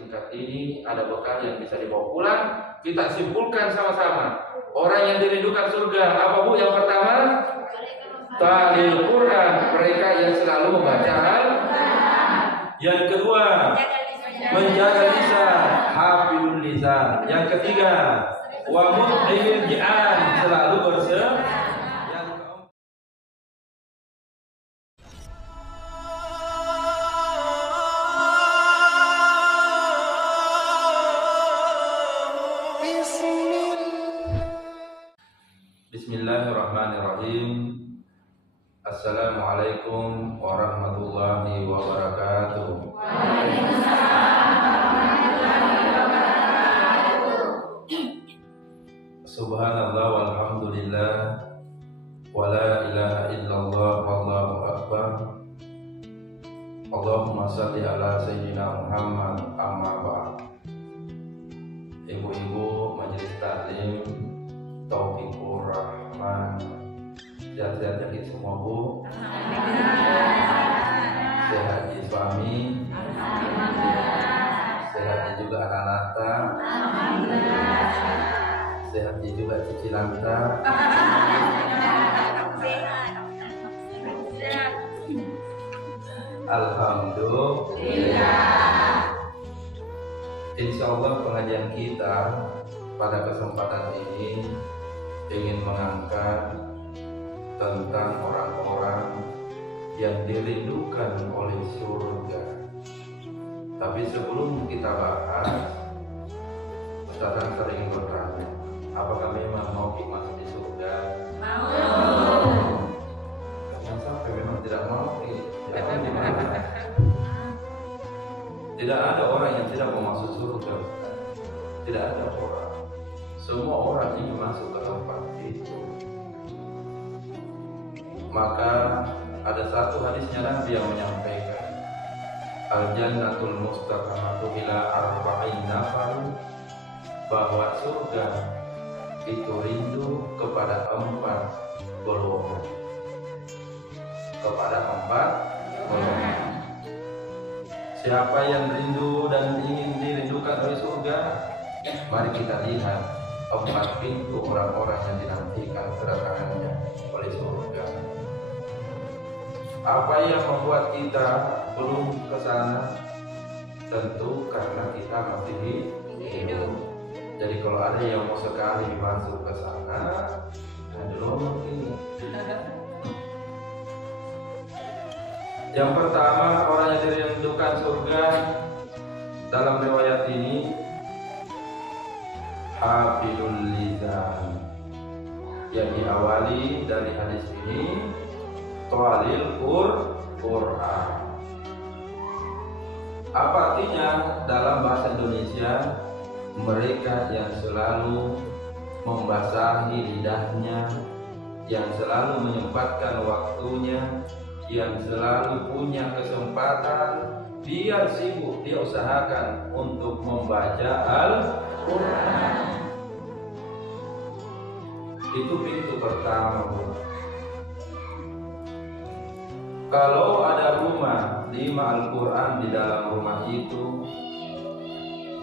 singkat ini ada bekal yang bisa dibawa pulang. Kita simpulkan sama-sama. Orang yang dirindukan surga apa Bu? Yang pertama, talil Quran, mereka yang selalu membaca Al-Quran. Yang kedua, menjaga lisan, hafidul lisan. Yang ketiga, wa mut'il ji'an, selalu bersedekah. Bismillahirrahmanirrahim. Assalamualaikum warahmatullahi wabarakatuh. Subhanallah walhamdulillah wa la ilaha illallah wallahu akbar. Allahumma shalli ala sayyidina Muhammad amma ba'd. Ibu-ibu majelis taklim Taufikur Rahman, sehat-sehat yakin semua Bu. Sehat di suami, sehat juga anak-anak, sehat juga cici lanta. Alhamdulillah. Insya Allah pengajian kita pada kesempatan ini ingin mengangkat tentang orang-orang yang dirindukan oleh surga. Tapi sebelum kita bahas, Ustaz sering bertanya, apakah memang mau masuk di surga? Mau. Yang sampai memang tidak mau, jangan dimana. Tidak ada orang yang tidak mau masuk surga. Tidak ada orang. Semua orang ingin masuk ke tempat itu. Maka ada satu hadisnya Nabi yang menyampaikan, al-jannatul mustaqamatu ila arba'in nafar, bahwa surga itu rindu kepada 4 golongan. Kepada 4 golongan. Siapa yang rindu dan ingin dirindukan oleh surga, mari kita lihat 4 pintu orang-orang yang dinantikan kedatangannya oleh surga. Apa yang membuat kita belum ke sana? Tentu karena kita masih hidup. Jadi kalau ada yang mau sekali masuk ke sana, belum ini. Yang pertama, orang yang dirindukan surga dalam riwayat ini hafidul lisan, yang diawali dari hadis ini talil Quran. Apa artinya dalam bahasa Indonesia? Mereka yang selalu membasahi lidahnya, yang selalu menyempatkan waktunya, yang selalu punya kesempatan, biar sibuk dia usahakan untuk membaca Al-Quran. Itu pintu pertama Bu. Kalau ada rumah 5 Al-Quran di dalam rumah itu,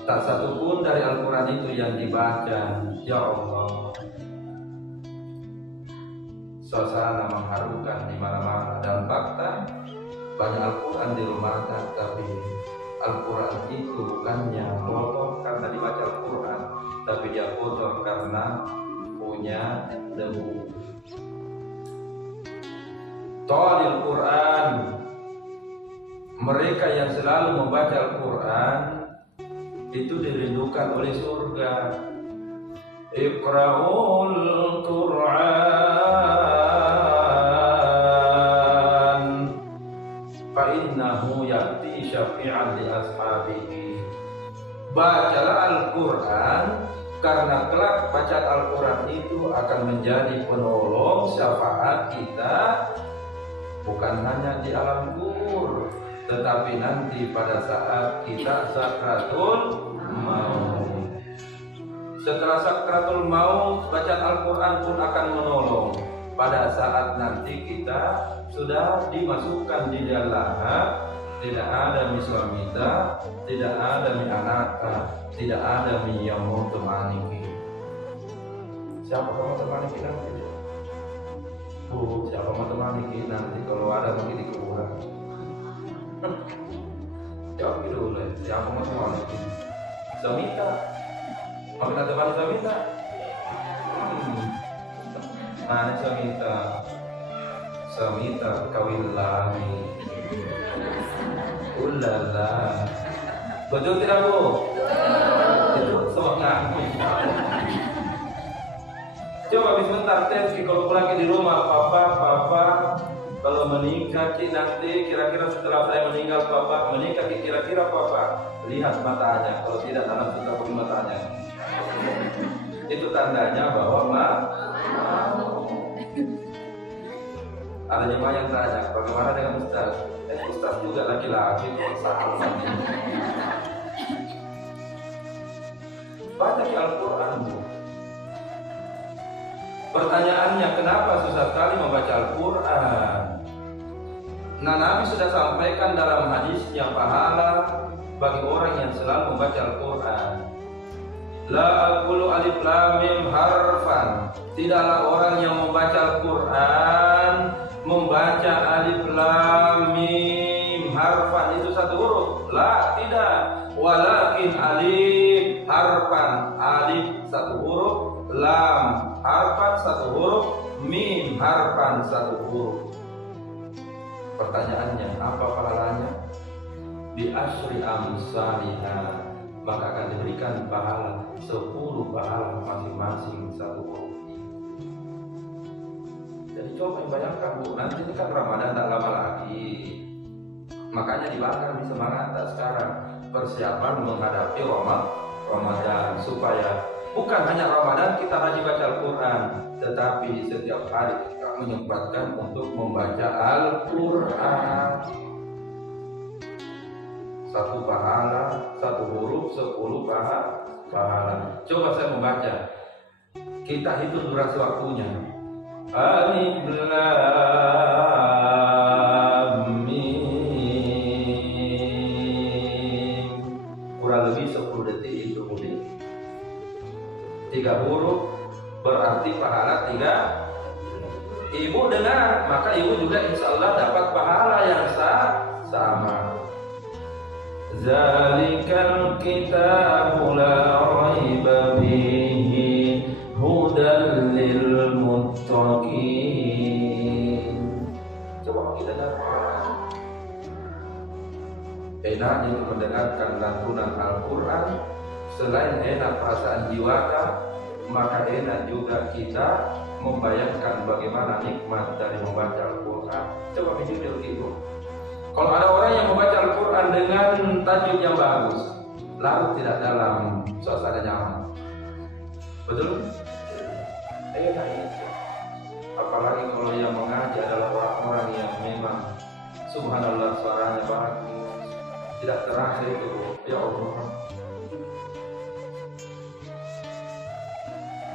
tak satu pun dari Al-Quran itu yang dibaca, ya Allah, suasana mengharukan di mana-mana. Dan fakta banyak Al-Quran di rumah, tapi Al-Quran itu bukannya kotor karena dibaca Al-Quran, tapi dia kotor karena punya debu. Talil Quran, mereka yang selalu membaca Al-Quran itu dirindukan oleh surga. Iqra'ul Quran fa innahu ya'ti syafi'an li ashabihi. Bacalah Al-Quran, karena kelak bacaan Al-Quran itu akan menjadi penolong syafaat kita, bukan hanya di alam kubur, tetapi nanti pada saat kita sakratul maut. Setelah sakratul maut, bacaan Al-Quran pun akan menolong. Pada saat nanti kita sudah dimasukkan di dalam tidak ada mi suamita, tidak ada mi anaka, tidak ada mi yang mau temani. Siapa kamu temani kita nanti? Bu, siapa mau temani kita nanti? Kalau ada mungkin dikurang. Jawab dulu, siapa mau temani kita? Suamita, mau kita temani suamita? Mana suamita kawin lagi. Ulala, betul tidak Bu? Itu semangat. Coba sebentar tes kalau pulang di rumah, papa kalau menikah nanti kira-kira setelah saya meninggal papa menikah kira-kira papa lihat matanya, kalau tidak dalam suka pun matanya. Itu tandanya bahwa ada jemaah yang tanya, bagaimana dengan Ustaz? Ustaz juga laki-laki kok sama. Baca di Al-Quran, Bu. Pertanyaannya, kenapa susah sekali membaca Al-Quran? Nah, Nabi sudah sampaikan dalam hadisnya pahala bagi orang yang selalu membaca Al-Quran. La aqulu alif lam mim harfan. Tidaklah orang yang membaca Al-Quran membaca alif lam mim harfan itu satu huruf. La, tidak. Walakin alif harfan, alif satu huruf, lam harfan satu huruf, mim harfan satu huruf. Pertanyaannya, apa pahalanya? Bi asyri amsalihah, maka akan diberikan pahala 10 pahala masing-masing satu huruf. Jadi coba bayangkan Bu, nanti ini kan Ramadan tak lama lagi. Makanya dibakar di semangat sekarang persiapan menghadapi Ramadan, supaya bukan hanya Ramadan kita rajin baca Al-Quran, tetapi setiap hari kita menyempatkan untuk membaca Al-Quran. 1 pahala, 1 huruf, 10 pahala. Coba saya membaca, kita hitung durasi waktunya. Alif lam mim, kurang lebih 10 detik itu mungkin. 3 huruf berarti pahala 3. Ibu dengar, maka ibu juga insya Allah dapat pahala yang sama. Zalikal kitabu la raiba fihi hudan lil muttaqin. Coba kita dengar. Enaknya mendengarkan lantunan Al-Quran. Selain enak perasaan jiwa, maka enak juga kita membayangkan bagaimana nikmat dari membaca Al-Quran. Coba jujur itu. Kalau ada orang yang membaca Al-Quran dengan tajuk yang bagus, larut tidak dalam suasana nyaman. Betul? Enak itu. Apalagi kalau yang mengaji adalah orang-orang yang memang subhanallah suaranya bagus, tidak terasa itu. Ya Allah.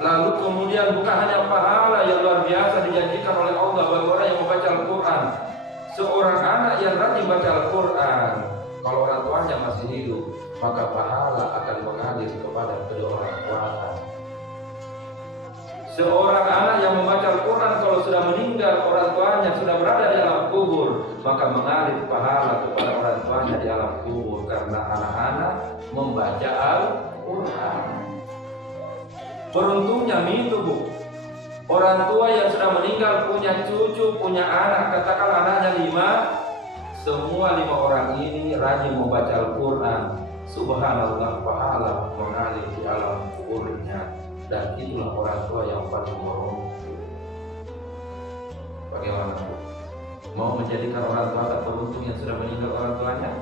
Lalu kemudian bukan hanya pahala yang luar biasa dijanjikan oleh Allah bagi orang yang membaca Al-Quran. Seorang anak yang rajin baca Al-Quran, kalau orang tuanya masih hidup, maka pahala akan mengalir kepada kedua orang tuanya. Seorang anak yang membaca Al-Quran kalau sudah meninggal, orang tuanya sudah berada di alam kubur, maka mengalir pahala kepada orang tuanya di alam kubur, karena anak-anak membaca Al-Quran. Beruntungnya itu Bu, orang tua yang sudah meninggal punya cucu, punya anak, katakan anaknya 5, semua 5 orang ini rajin membaca Al-Quran. Subhanallah, pahala mengalir di alam kuburnya, dan itulah orang tua yang paling beruntung. Bagaimana Bu? Mau menjadikan orang tua tak beruntung yang sudah meninggal orang tuanya?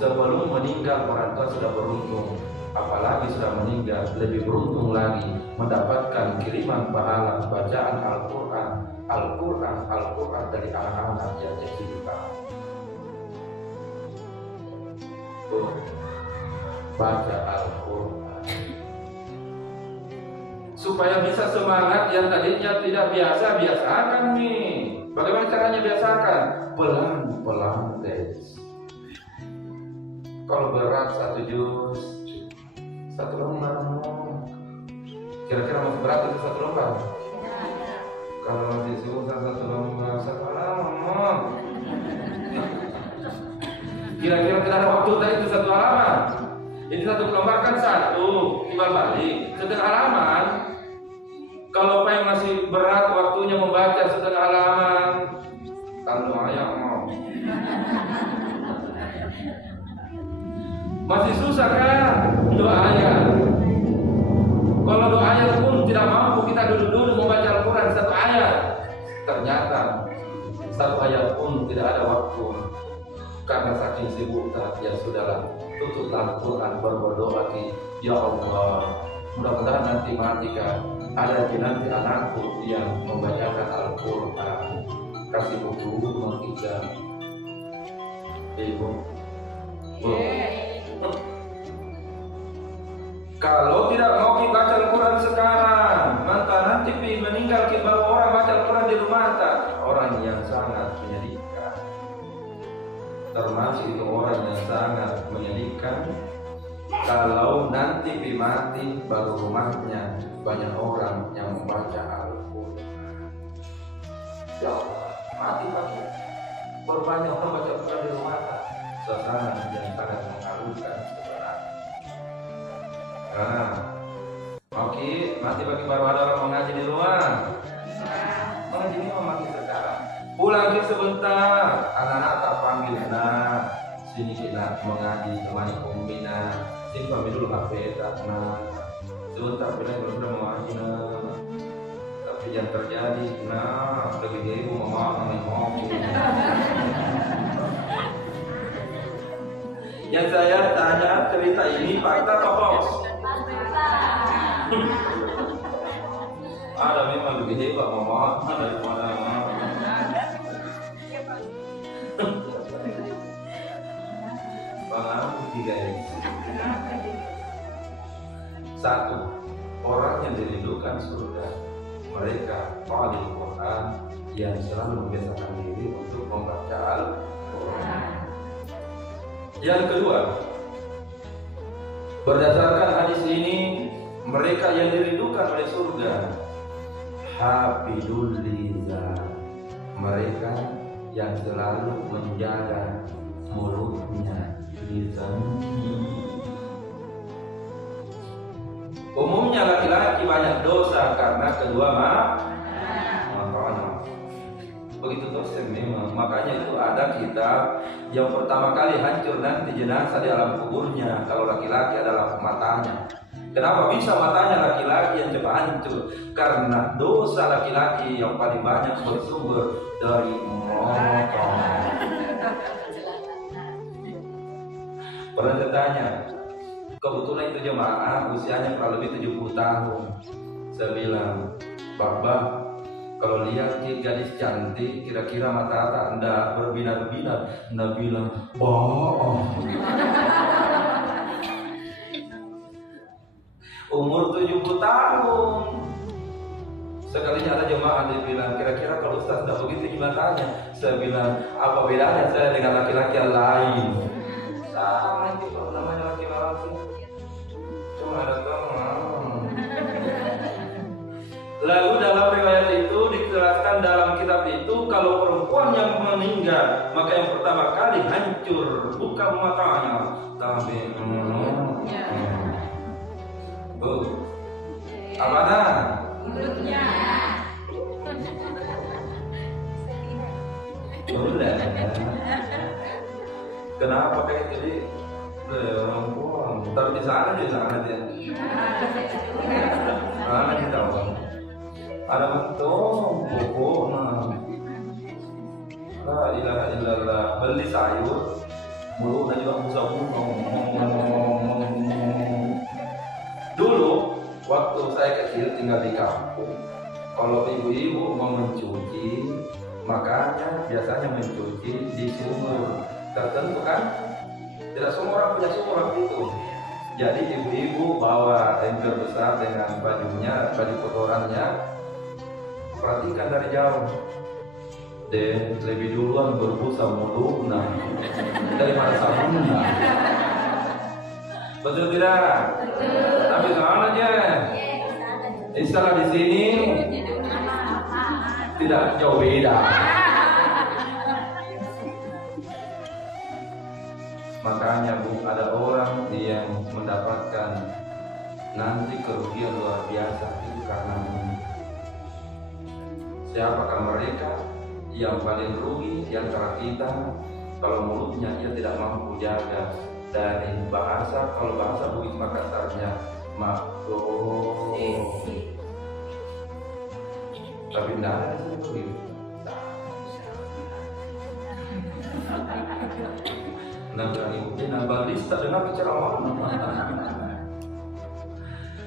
Sebelum meninggal orang tua sudah beruntung, apalagi sudah meninggal lebih beruntung lagi mendapatkan kiriman pahala bacaan Al-Quran dari anak-anak yang tercinta. Baca Al-Quran supaya bisa semangat yang tadinya tidak biasa, biasakan nih Bagaimana caranya biasakan? Pelan-pelan guys. Kalau berat 1 juz, 1 lembar. Kira-kira masih berat itu 1 lembar? Kalau masih susah 1 lembar, 1 halaman. Kira-kira tidak ada waktu tadi itu 1 halaman. Jadi 1 lembar kan 1 timbal balik 1/2 halaman. Kalau apa yang masih berat waktunya membaca 1/2 halaman, kalau ayam mau. Masih susah kan? 2 ayat. Kalau 2 ayat pun tidak mampu kita duduk-duduk membaca Al-Quran 1 ayat. Ternyata 1 ayat pun tidak ada waktu. Karena saking sibuknya, ya sudahlah, tutuplah Al-Quran, berdoa lagi. Ya Allah, mudah-mudahan nanti mati kan ada nanti anakku yang membacakan Al-Quran. Kasih buku nomor 3. Ibu. Kalau tidak mau baca Al-Quran sekarang, maka nanti meninggal baru orang baca Al-Quran di rumah tak. Orang yang sangat menyedihkan. Termasuk itu orang yang sangat menyedihkan. Kalau nanti mati baru rumahnya banyak orang yang membaca Al-Quran. Ya Allah, mati pagi baru banyak orang baca Al-Quran di rumah tak. Suasana yang sangat mengharukan sebenarnya. Nah, oke, mati pagi baru ada orang mengaji di rumah. Mengaji ini mati sekarang. Pulang ke sebentar, anak-anak tak panggil. Nah, sini kita mengaji temani Ummina. Simpan dulu HP tak. Nah, sebentar bilang belum sudah mengaji. Nah, tapi yang terjadi, nah, lebih dari mama ngomong. Yang saya tanya cerita ini fakta atau hoax? Ada memang lebih hebat mama daripada mama. Bukti guys. 1. Orang yang dirindukan surga, mereka paling Quran yang selalu membiasakan diri untuk membaca Al-Quran. Yang kedua, berdasarkan hadis ini, mereka yang dirindukan oleh surga, hafidul lisan, mereka yang selalu menjaga mulutnya, lisan. Umumnya laki-laki banyak dosa karena kedua makanya. Begitu dosa memang. Makanya itu ada kitab yang pertama kali hancur nanti jenazah di alam kuburnya. Kalau laki-laki adalah matanya. Kenapa bisa matanya laki-laki yang cepat hancur? Karena dosa laki-laki yang paling banyak bersumber dari motor. Pernah ditanya, kebetulan itu jemaah usianya kurang lebih 70 tahun. Saya bilang, Bapak, kalau lihat gadis cantik, kira-kira mata tak anda berbinar-binar. Anda bilang, bohong. Umur 70 tahun. Sekalinya ada jemaah dia bilang, kira-kira kalau Ustaz tidak begitu gimana tanya? Saya bilang, apa bedanya saya dengan laki-laki yang lain? Sama itu kalau namanya laki-laki. Cuma datang. Lalu dalam riwayat itu dijelaskan dalam kitab itu, kalau perempuan yang meninggal, maka yang pertama kali hancur bukan matanya, tapi apa nah? Mulutnya. Kenapa kayak jadi perempuan? Taruh di sana dia. Mana kita tahu? Ada bentuk buku. La ilaha illallah. Beli sayur, mulutnya juga bisa ngomong. Dulu waktu saya kecil tinggal di kampung, kalau ibu-ibu mau mencuci, makanya biasanya mencuci di sumur tertentu kan. Tidak semua orang punya sumur waktu itu. Jadi ibu-ibu bawa ember besar dengan bajunya, baju kotorannya, perhatikan dari jauh. Dan lebih duluan berbusa mulutna daripada sabunna. Betul tidak? Tapi soal aja. Istilah di sini tidak jauh beda. Makanya Bu, ada orang yang mendapatkan nanti kerugian luar biasa itu karena ini. Siapakah mereka? Yang paling rugi di antara kita kalau mulutnya ia tidak mampu jaga dari bahasa. Kalau bahasa Bugis Makassarnya makro, tapi tidak ada di sini. Balista dengan kecerahan.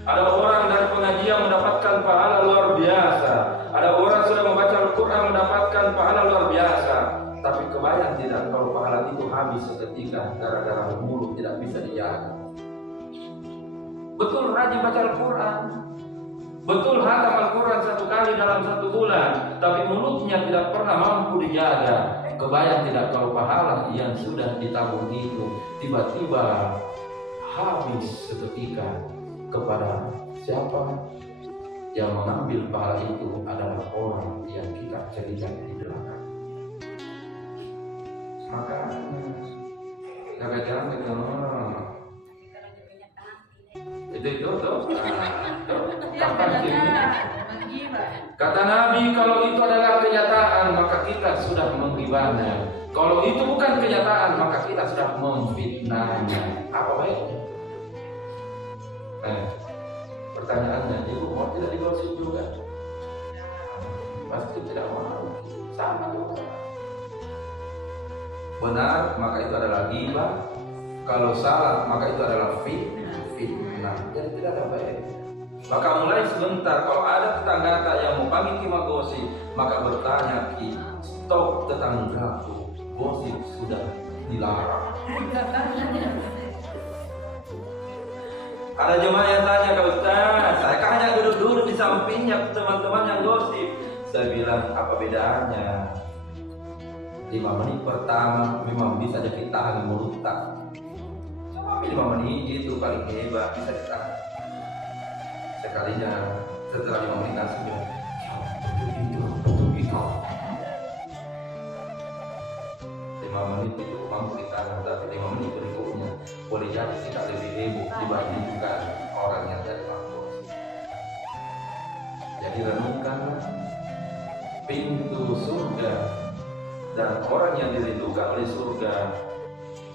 Ada orang dari pengajian mendapatkan pahala luar biasa. Ada orang sudah membaca Al-Quran mendapatkan pahala luar biasa. Tapi kebayang tidak kalau pahala itu habis seketika gara-gara mulut tidak bisa dijaga. Betul rajin baca Al-Quran, betul hatam Al-Quran 1 kali dalam 1 bulan, tapi mulutnya tidak pernah mampu dijaga. Kebayang tidak kalau pahala yang sudah ditabung itu tiba-tiba habis seketika. Kepada siapa yang mengambil pahala itu adalah orang yang kita cerita di belakang. Maka jaga jalan itu kapan sih? Kata Nabi, kalau itu adalah kenyataan maka kita sudah menggibahnya. Kalau itu bukan kenyataan maka kita sudah memfitnahnya. Apa baiknya? Pertanyaannya, ibu mau tidak digosip juga? Pasti tidak mau. Sama juga. Benar, maka itu adalah ghibah. Kalau salah, maka itu adalah fitnah. Jadi tidak ada baik. Maka mulai sebentar, kalau ada tetangga yang mau panggil kita gosip, maka bertanya ki, stop tetanggaku, gosip sudah dilarang. Ada jemaah yang tanya ke Ustaz, saya kan hanya duduk-duduk di sampingnya teman-teman yang gosip. Saya bilang, apa bedanya? 5 menit pertama memang bisa jadi tahan mulut tak. Cuma 5 menit itu paling hebat bisa ditahan. Sekalinya setelah 5 menit langsung bilang, betul itu. 5 menit itu mampu ditahan, tapi 5 menit berikutnya boleh jadi tidak lebih heboh dibandingkan orang yang dari mampu. Jadi renungkanlah pintu surga dan orang yang dirindukan oleh surga.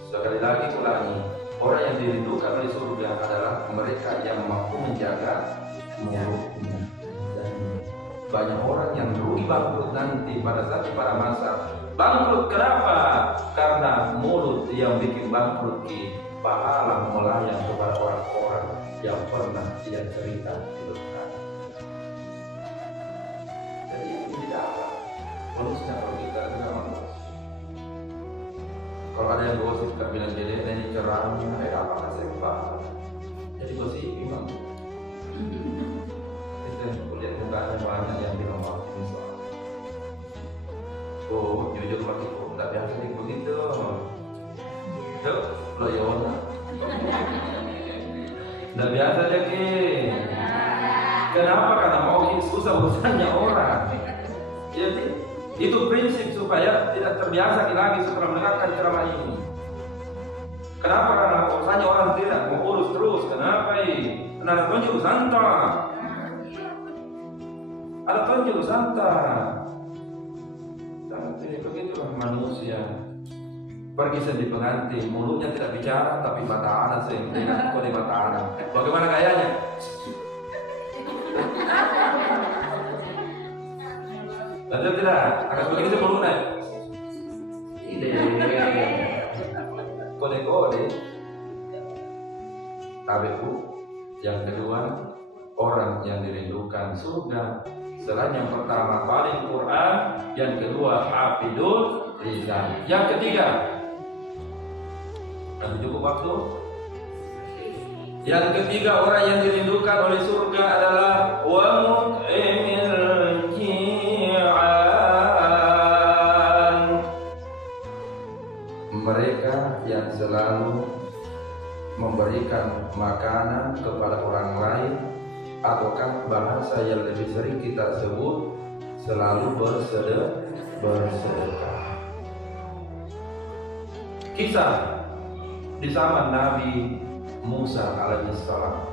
Sekali lagi ulangi, orang yang dirindukan oleh surga adalah mereka yang mampu menjaga mulutnya. Dan banyak orang yang rugi bangkrut nanti pada saat pada masa bangkrut. Kenapa? Karena mulut yang bikin bangkrut di pahala melayang kepada orang-orang yang pernah dia cerita di depan. Jadi ini tidak apa. Bonusnya kalau kita tidak mau. Kalau ada yang gosip tak bilang jadi ini ceramah, apa sembah. Jadi gosip memang. Kita lihat mukanya banyak yang bilang makin soal. Oh, jujur makin tidak biasa nih begitu. Tuh, lo Yona. Tidak biasa jadi. Kenapa? Karena mau susah-susahnya orang. Jadi itu prinsip supaya tidak terbiasa lagi setelah mendengarkan ceramah ini. Kenapa? Karena usahanya orang tidak mau urus terus. Kenapa? Karena ada tunjuk santai. Ada tunjuk santai. Jadi begitulah manusia. Pergi sendiri pengantin, mulutnya tidak bicara tapi mata anak sering dengan kode mata anak. Bagaimana gayanya? Betul tidak? Akan begitu mulutnya. Kode-kode. Tapi Bu, yang kedua, orang yang dirindukan surga. Selain yang pertama paling Quran, yang kedua hafidul lisan, yang ketiga nanti cukup waktu. Yang ketiga orang yang dirindukan oleh surga adalah wa mut'imil ji'an. selalu memberikan makanan kepada orang lain, ataukah bahasa yang lebih sering kita sebut selalu bersedekah? Kisah di zaman Nabi Musa alaihissalam.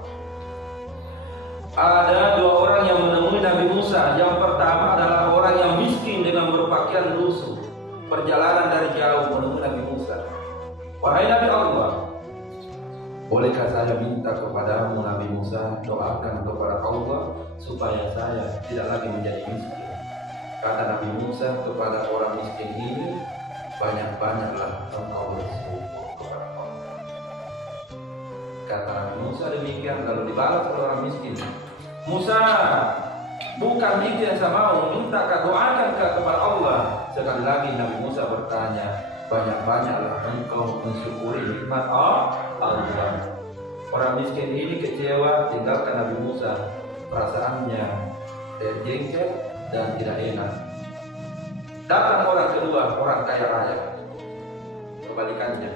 Ada dua orang yang menemui Nabi Musa. Yang pertama adalah orang yang miskin dengan berpakaian lusuh, perjalanan dari jauh menemui Nabi Musa. Wahai Nabi Allah, bolehkah saya minta kepadamu Nabi Musa, doakan kepada Allah supaya saya tidak lagi menjadi miskin. Kata Nabi Musa kepada orang miskin ini, banyak-banyaklah engkau bersyukur kepada Allah. Kata Nabi Musa demikian, lalu dibalas oleh orang miskin, Musa, bukan itu yang saya mau, minta doakan kepada Allah. Sekali lagi Nabi Musa bertanya, banyak-banyaklah engkau mensyukuri nikmat Allah. Orang miskin ini kecewa, tinggalkan Nabi Musa. Perasaannya jengkel dan tidak enak. Datang orang kedua, orang kaya raya. Kebalikannya,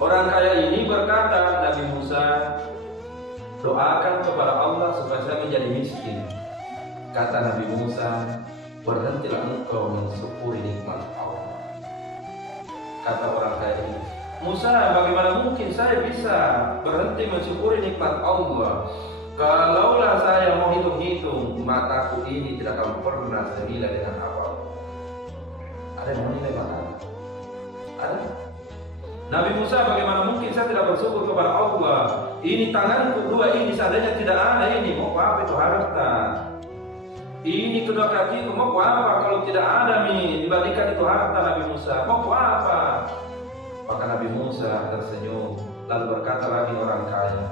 orang kaya ini berkata, Nabi Musa, doakan kepada Allah supaya saya menjadi miskin. Kata Nabi Musa, berhentilah engkau mensyukuri nikmat Allah. Kata orang kaya ini, Musa, bagaimana mungkin saya bisa berhenti mensyukuri nikmat Allah? Kalaulah saya mau hitung-hitung, mataku ini tidak akan pernah senilai dengan apapun. Ada yang menilai mataku? Ada? Nabi Musa, bagaimana mungkin saya tidak bersyukur kepada Allah? Ini tanganku dua ini, seandainya tidak ada ini, mau apa itu harta? Ini kedua kakiku, mau apa kalau tidak ada dibandingkan itu harta? Nabi Musa, mau apa? Maka Nabi Musa tersenyum, lalu berkata lagi orang kaya,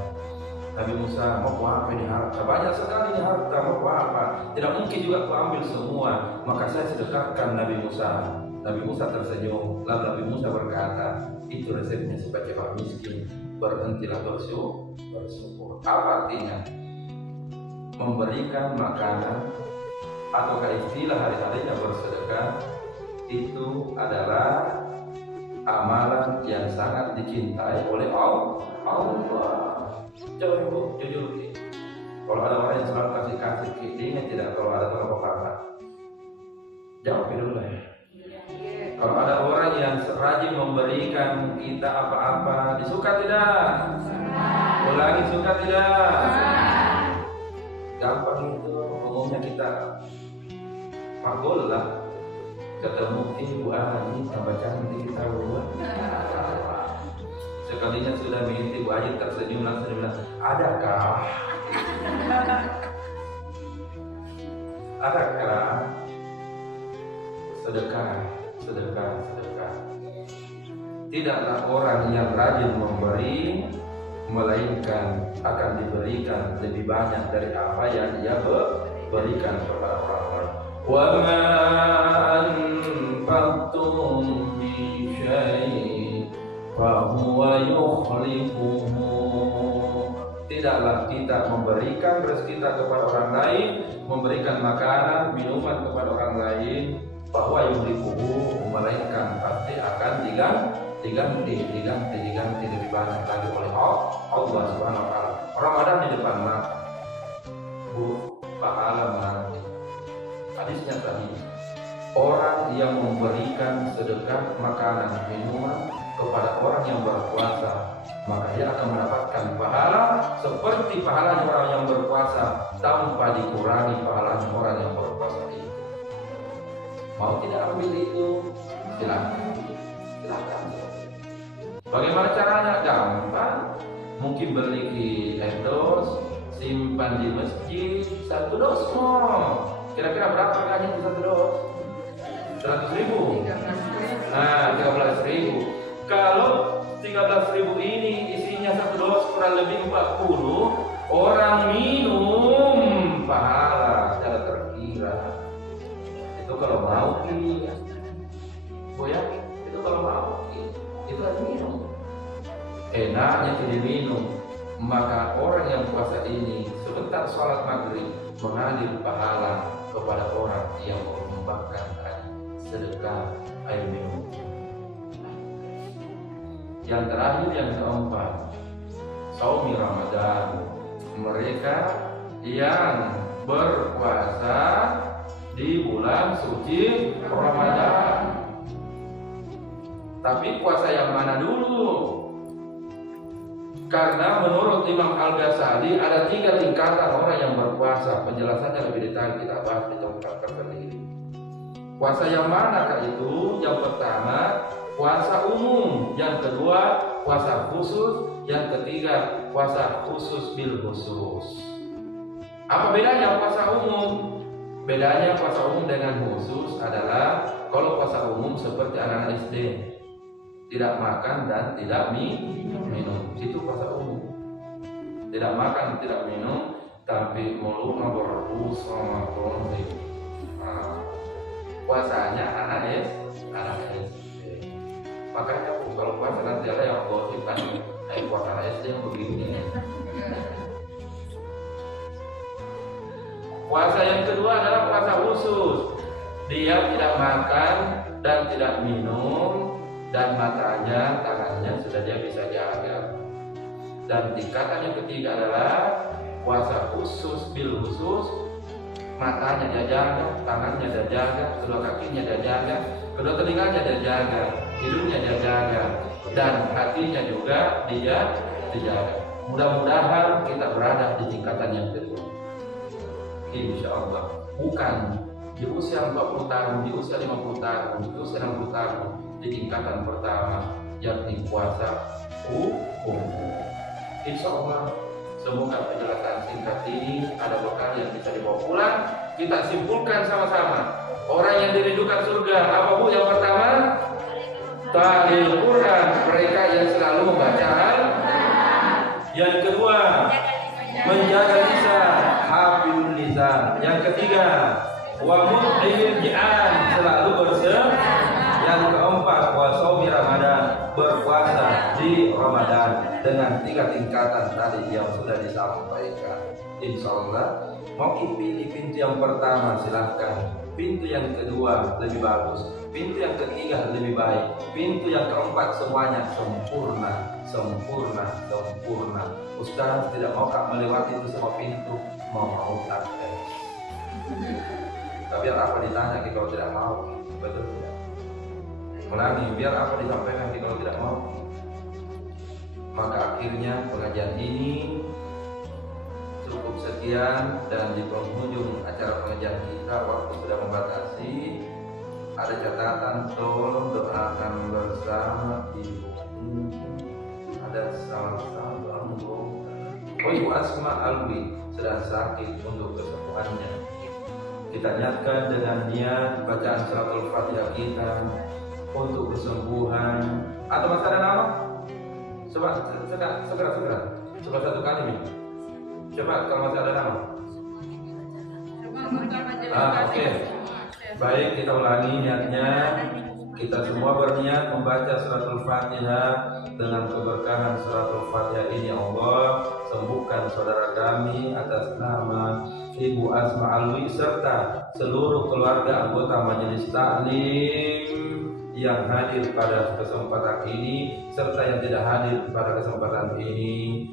Nabi Musa, mau apa ini harta? Banyak sekali ini harta, mau apa? Tidak mungkin juga aku ambil semua, maka saya sedekahkan Nabi Musa. Nabi Musa tersenyum, lalu Nabi Musa berkata, itu resepnya sebagai orang miskin, berhentilah bersyukur. Apa artinya? Memberikan makanan atau istilah hari-harinya bersedekah itu adalah amalan yang sangat dicintai oleh Allah. Coba ibu jujur, kalau ada orang yang selalu kasih diingat tidak kalau ada tolong apa? Jawab dulu lah ya. Kalau ada orang yang rajin memberikan kita apa-apa, disuka tidak? Ulangi, suka tidak? Gampang itu, umumnya kita makbul lah. Ketemu Ibu Ani tambah cantik kita buat. Sekalinya sudah begitu Ibu Ani tersenyum langsung bilang, adakah? Adakah? Sedekah. Tidaklah orang yang rajin memberi, melainkan akan diberikan lebih banyak dari apa yang dia berikan kepada orang lain. Wa ma anfaqtum min syai'in fa huwa yukhlifuhu. Tidaklah kita memberikan rezeki kita kepada orang lain, memberikan makanan, minuman kepada orang lain, bahwa yukhlifuhu, melainkan pasti akan diganti lebih banyak lagi oleh Allah Subhanahu wa taala. Ramadan di depan mata, Bu, pahala menanti. Hadisnya tadi, orang yang memberikan sedekah makanan minuman kepada orang yang berpuasa, maka dia akan mendapatkan pahala seperti pahalanya orang yang berpuasa tanpa dikurangi pahalanya orang yang berpuasa itu. Mau tidak ambil itu? Silakan. Bagaimana caranya? Gampang. Mungkin beli endorse, simpan di masjid, 1 dos mau. Kira-kira berapa harganya itu 1 dos? 100.000. Nah, 13.000. Kalau 13.000 ini isinya 1 dos kurang lebih 40, orang minum pahala secara terkira. Itu kalau mau iya. Oh ya, itu kalau mau itu harus minum. Enaknya itu diminum. Maka orang yang puasa ini sebentar sholat maghrib mengalir pahala kepada orang yang menyumbangkan sedekah air minum. Yang terakhir yang keempat, Shaumi Ramadan. Mereka yang berpuasa di bulan suci Ramadan. Tapi puasa yang mana dulu? Karena menurut Imam Al-Ghazali ada 3 tingkatan orang yang berpuasa. Penjelasannya lebih detail kita bahas di tempat tersendiri. Puasa yang manakah itu? Yang pertama, puasa umum. Yang kedua, puasa khusus. Yang ketiga, puasa khusus bil khusus. Apa bedanya puasa umum? Bedanya puasa umum dengan khusus adalah kalau puasa umum seperti anak-anak SD, tidak makan dan tidak minum. Itu puasa umum. Tidak makan, tidak minum, tapi mulutnya berebus sama konflik. Puasanya anak SD. Makanya kalau puasa nanti ada yang gosip kan, puasa anak SD yang begini. Puasa yang kedua adalah puasa khusus. Dia tidak makan dan tidak minum, dan matanya, tangannya sudah dia bisa jaga. Dan tingkatan yang ketiga adalah puasa khusus bil khusus. Matanya dia jaga, tangannya dia jaga, kedua kakinya dia jaga, kedua telinganya dia jaga, hidungnya dia jaga, dan hatinya juga dia dijaga. Mudah-mudahan kita berada di tingkatan yang kedua, insya Allah. Bukan di usia 40 tahun, di usia 50 tahun, di usia 60 tahun, di tingkatan pertama, yakni puasa umum. Insya Allah, semoga penjelasan singkat ini ada bekal yang bisa dibawa pulang. Kita simpulkan sama-sama. Orang yang dirindukan surga, apa Bu? Yang pertama, ta'lil Quran, mereka yang selalu membaca Al-Quran. Yang kedua, menjaga lisan, hafizul lisan. Yang ketiga, wa mut'imil ji'an, selalu bersedekah. Yang keempat, wa shaumi Ramadan, berpuasa di Ramadan dengan 3 tingkatan tadi yang sudah disampaikan. Insya Allah, mau pilih pintu yang pertama silahkan, pintu yang kedua lebih bagus, pintu yang ketiga lebih baik, pintu yang keempat semuanya sempurna, sempurna, sempurna. Ustaz tidak mau melewati itu semua pintu, mau tak? Tapi apa ditanya kalau tidak mau? Betul tidak? Ulangi, biar apa disampaikan kalau tidak mau. Maka akhirnya pengajian ini cukup sekian, dan di penghujung acara pengajian kita waktu sudah membatasi. Ada catatan, tolong doakan bersama ibu. Ada sama-sama doa. Ibu Asma Alwi sedang sakit, untuk kesembuhannya kita niatkan dengan niat bacaan suratul Fatihah kita untuk kesembuhan. Atau masih ada nama? Coba segera. Coba 1 kali nih. Coba kalau masih ada nama. Oke. Baik, kita ulangi niatnya. Kita semua berniat membaca suratul Fatihah. Dengan keberkahan suratul Fatihah ini, Allah sembuhkan saudara kami atas nama Ibu Asma Alwi serta seluruh keluarga anggota Majelis Taklim yang hadir pada kesempatan ini serta yang tidak hadir pada kesempatan ini.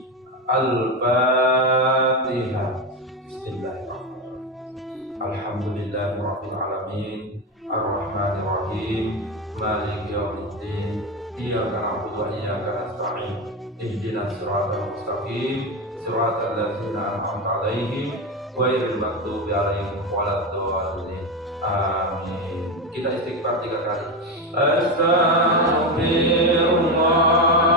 Al-Fatihah. Bismillahirrahmanirrahim. Alhamdulillahirabbil alamin, arrahmanirrahim, maliki yaumiddin, iyyaka na'budu wa iyyaka nasta'in, ihdinas siratal mustaqim, siratal ladzina an'amta 'alaihim ghairil maghdubi 'alaihim waladdallin. Amin. Kita istighfar 3 kali. Astaghfirullah